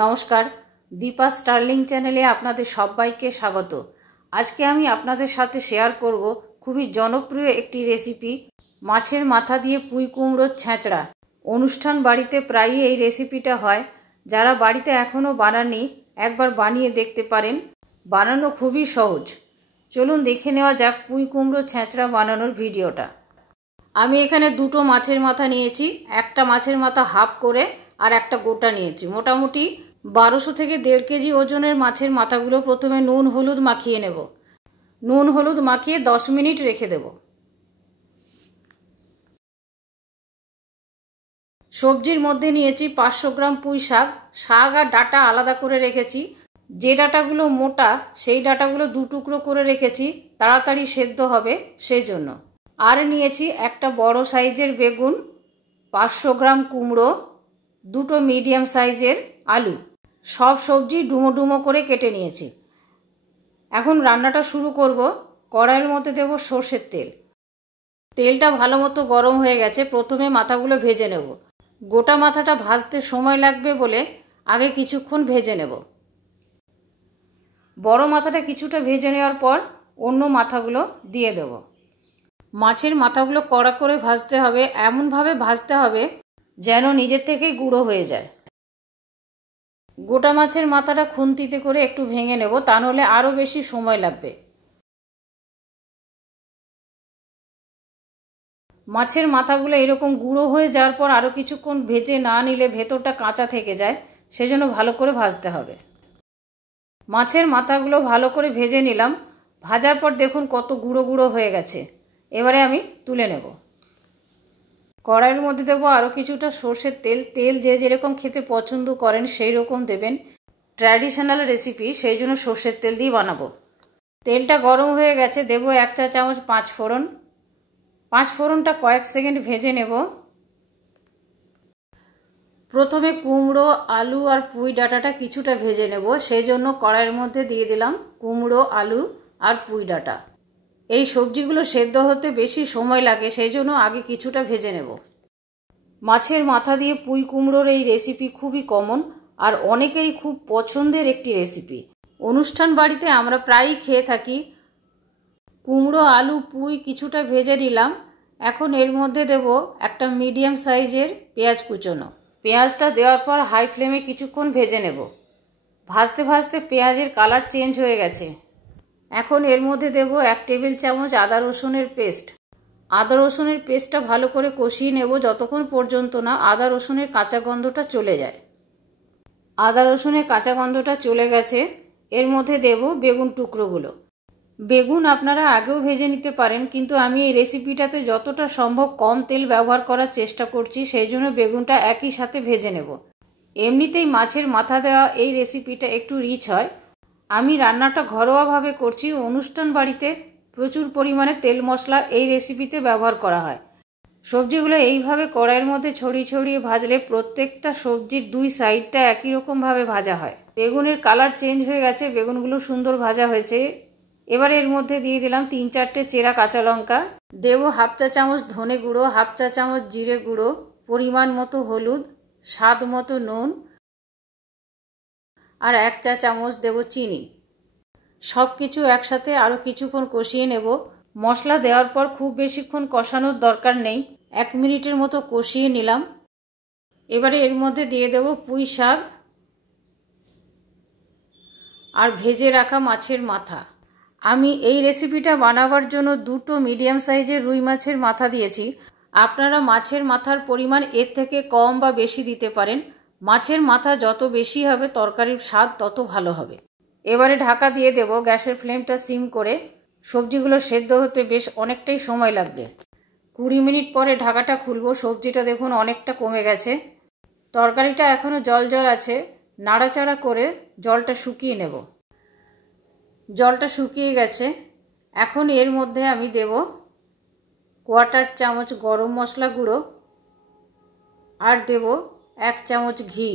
নমস্কার, দীপা স্টার্লিং চ্যানেলে আপনাদের সবাইকে স্বাগত। আজকে আমি আপনাদের সাথে শেয়ার করব খুবই জনপ্রিয় একটি রেসিপি, মাছের মাথা দিয়ে পুঁই কুমড়োর ছ্যাঁচড়া। অনুষ্ঠান বাড়িতে প্রায়ই এই রেসিপিটা হয়। যারা বাড়িতে এখনও বানাননি একবার বানিয়ে দেখতে পারেন। বানানো খুবই সহজ। চলুন দেখে নেওয়া যাক পুঁই কুমড়ো ছ্যাঁচড়া বানানোর ভিডিওটা। আমি এখানে দুটো মাছের মাথা নিয়েছি। একটা মাছের মাথা হাফ করে আর একটা গোটা নিয়েছি। মোটামুটি 1200 থেকে 1.5 কেজি ওজনের মাছের মাথাগুলো প্রথমে নুন হলুদ মাখিয়ে নেব। নুন হলুদ মাখিয়ে 10 মিনিট রেখে দেব। সবজির মধ্যে নিয়েছি 500 গ্রাম পুঁই শাক। শাক আর ডাঁটা আলাদা করে রেখেছি। যে ডাঁটাগুলো মোটা সেই ডাঁটাগুলো 2 টুকরো করে রেখেছি, তাড়াতাড়ি সেদ্ধ হবে সেই জন্য। আর নিয়েছি একটা বড় সাইজের বেগুন, 500 গ্রাম কুমড়ো, দুটো মিডিয়াম সাইজের আলু। সব সবজি ডুমো ডুমো করে কেটে নিয়েছি। এখন রান্নাটা শুরু করব। কড়াইয়ের মধ্যে দেব সর্ষের তেল। তেলটা ভালো মতো গরম হয়ে গেছে। প্রথমে মাথাগুলো ভেজে নেব। গোটা মাথাটা ভাজতে সময় লাগবে বলে আগে কিছুক্ষণ ভেজে নেব। বড় মাথাটা কিছুটা ভেজে নেওয়ার পর অন্য মাথাগুলো দিয়ে দেব। মাছের মাথাগুলো কড়া করে ভাজতে হবে, এমনভাবে ভাজতে হবে যেন নিজের থেকেই গুঁড়ো হয়ে যায়। গোটা মাছের মাথাটা খুন্তিতে করে একটু ভেঙে নেব, তা নাহলে আরও বেশি সময় লাগবে। মাছের মাথাগুলো এরকম গুঁড়ো হয়ে যাওয়ার পর আরও কিছুক্ষণ ভেজে না নিলে ভেতরটা কাঁচা থেকে যায়, সেজন্য ভালো করে ভাজতে হবে। মাছের মাথাগুলো ভালো করে ভেজে নিলাম। ভাজার পর দেখুন কত গুঁড়ো গুঁড়ো হয়ে গেছে। এবারে আমি তুলে নেব। কড়াইয়ের মধ্যে দেবো আরও কিছুটা সর্ষের তেল। তেল যে যেরকম খেতে পছন্দ করেন সেই রকম দেবেন। ট্র্যাডিশনাল রেসিপি, সেই জন্য সর্ষের তেল দিয়ে বানাবো। তেলটা গরম হয়ে গেছে। দেবো 1 চা চামচ 5 ফোড়ন। 5 ফোড়নটা কয়েক সেকেন্ড ভেজে নেব। প্রথমে কুমড়ো, আলু আর পুঁই ডাঁটাটা কিছুটা ভেজে নেব, সেই জন্য কড়াইয়ের মধ্যে দিয়ে দিলাম কুমড়ো, আলু আর পুঁই ডাঁটা। এই সবজিগুলো সেদ্ধ হতে বেশি সময় লাগে, সেই জন্য আগে কিছুটা ভেজে নেব। মাছের মাথা দিয়ে পুঁই কুমড়োর এই রেসিপি খুবই কমন আর অনেকেরই খুব পছন্দের একটি রেসিপি। অনুষ্ঠান বাড়িতে আমরা প্রায়ই খেয়ে থাকি। কুমড়ো, আলু, পুঁই কিছুটা ভেজে নিলাম। এখন এর মধ্যে দেব একটা মিডিয়াম সাইজের পেঁয়াজ কুচোনো। পেঁয়াজটা দেওয়ার পর হাই ফ্লেমে কিছুক্ষণ ভেজে নেব। ভাজতে ভাজতে পেঁয়াজের কালার চেঞ্জ হয়ে গেছে। এখন এর মধ্যে দেব 1 টেবিল চামচ আদা রসুনের পেস্ট। আদা রসুনের পেস্টটা ভালো করে কষিয়ে নেব যতক্ষণ পর্যন্ত না আদা রসুনের কাঁচা গন্ধটা চলে যায়। আদা রসুনের কাঁচা গন্ধটা চলে গেছে। এর মধ্যে দেব বেগুন টুকরোগুলো। বেগুন আপনারা আগেও ভেজে নিতে পারেন, কিন্তু আমি এই রেসিপিটাতে যতটা সম্ভব কম তেল ব্যবহার করার চেষ্টা করছি, সেই জন্য বেগুনটা একই সাথে ভেজে নেব। এমনিতেই মাছের মাথা দেওয়া এই রেসিপিটা একটু রিচ হয়। আমি রান্নাটা ঘরোয়াভাবে করছি। অনুষ্ঠান বাড়িতে প্রচুর পরিমাণে তেল মশলা এই রেসিপিতে ব্যবহার করা হয়। সবজিগুলো এইভাবে কড়াইয়ের মধ্যে ছড়িয়ে ছড়িয়ে ভাজলে প্রত্যেকটা সবজির 2 সাইডটা একই রকমভাবে ভাজা হয়। বেগুনের কালার চেঞ্জ হয়ে গেছে, বেগুনগুলো সুন্দর ভাজা হয়েছে। এবার এর মধ্যে দিয়ে দিলাম 3-4টে চেরা কাঁচা লঙ্কা। দেব 1/2 চা চামচ ধনে গুঁড়ো, 1/2 চা চামচ জিরে গুঁড়ো, পরিমাণ মতো হলুদ, স্বাদ মতো নুন আর 1 চা চামচ দেব চিনি। সব কিছু একসাথে আরও কিছুক্ষণ কষিয়ে নেব। মশলা দেওয়ার পর খুব বেশিক্ষণ কষানোর দরকার নেই, 1 মিনিটের মতো কষিয়ে নিলাম। এবারে এর মধ্যে দিয়ে দেব পুঁই শাক আর ভেজে রাখা মাছের মাথা। আমি এই রেসিপিটা বানাবার জন্য 2টো মিডিয়াম সাইজের রুই মাছের মাথা দিয়েছি। আপনারা মাছের মাথার পরিমাণ এর থেকে কম বা বেশি দিতে পারেন। মাছের মাথা যত বেশি হবে তরকারির স্বাদ তত ভালো হবে। এবারে ঢাকা দিয়ে দেব। গ্যাসের ফ্লেমটা সিম করে। সবজিগুলো সেদ্ধ হতে বেশ অনেকটাই সময় লাগবে। 20 মিনিট পরে ঢাকাটা খুলব। সবজিটা দেখুন অনেকটা কমে গেছে। তরকারিটা এখনও জল জল আছে। নাড়াচাড়া করে জলটা শুকিয়ে নেব। জলটা শুকিয়ে গেছে। এখন এর মধ্যে আমি দেব 1/4 চামচ গরম মশলা গুঁড়ো আর দেব 1 চামচ ঘি।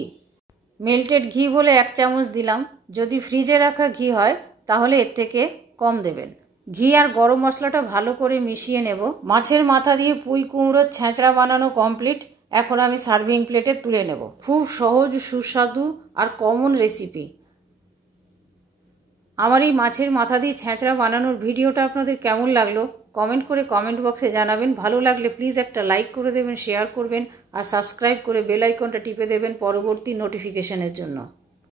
মেল্টেড ঘি বলে 1 চামচ দিলাম। যদি ফ্রিজে রাখা ঘি হয় তাহলে এর থেকে কম দেবেন। ঘি আর গরম মশলাটা ভালো করে মিশিয়ে নেব। মাছের মাথা দিয়ে পুঁই কুমড়োর ছ্যাঁচড়া বানানো কমপ্লিট। এখন আমি সার্ভিং প্লেটে তুলে নেব। খুব সহজ, সুস্বাদু আর কমন রেসিপি। আমার এই মাছের মাথা দিয়ে ছেঁচড়া বানানোর ভিডিওটা আপনাদের কেমন লাগলো কমেন্ট করে কমেন্ট বক্সে জানাবেন। ভালো লাগলে প্লিজ একটা লাইক করে দেবেন, শেয়ার করবেন আর সাবস্ক্রাইব করে বেল আইকনটা টিপে দেবেন পরবর্তী নোটিফিকেশনের জন্য।